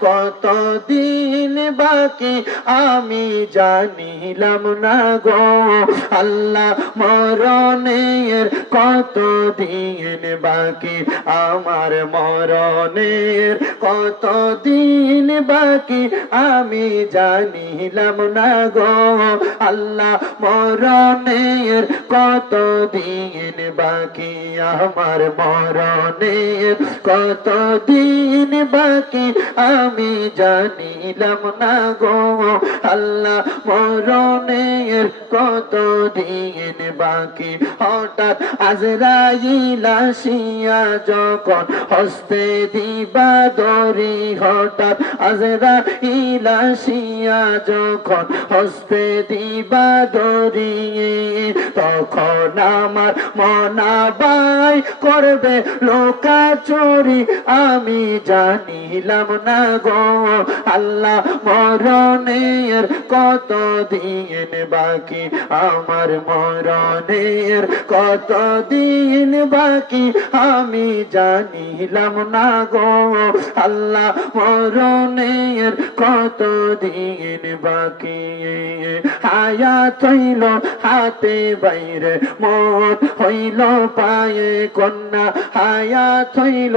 কত দিন বাকি আমি জানিলাম না গো আল্লাহ মরণের কত দিন বাকি আমার মরণের কত দিন বাকি আমি জানিলাম না গো আল্লাহ মরণের কত দিন বাকি আমার মরণের কত দিন বাকি আমি জানিলাম না গো আল্লাহ মরণের কত দিন বাকি হঠাৎ আজরাইল আসিয়া যখন হস্তে দিবা দরি হঠাৎ আজরাইল আসিয়া যখন হস্তে দিবা দরি তখন আমার মনাবাই করবে লোকাচুরি আমি জানিলাম না গো আল্লাহ মরণের কত দিন বাকি আমার মরণের কত দিন বাকি আমি জানিলাম না গো আল্লাহ মরণের কত দিন বাকি হায়াত হইল হাতে বাইরে মত হইল পায়ে কন্যা হায়াত হইল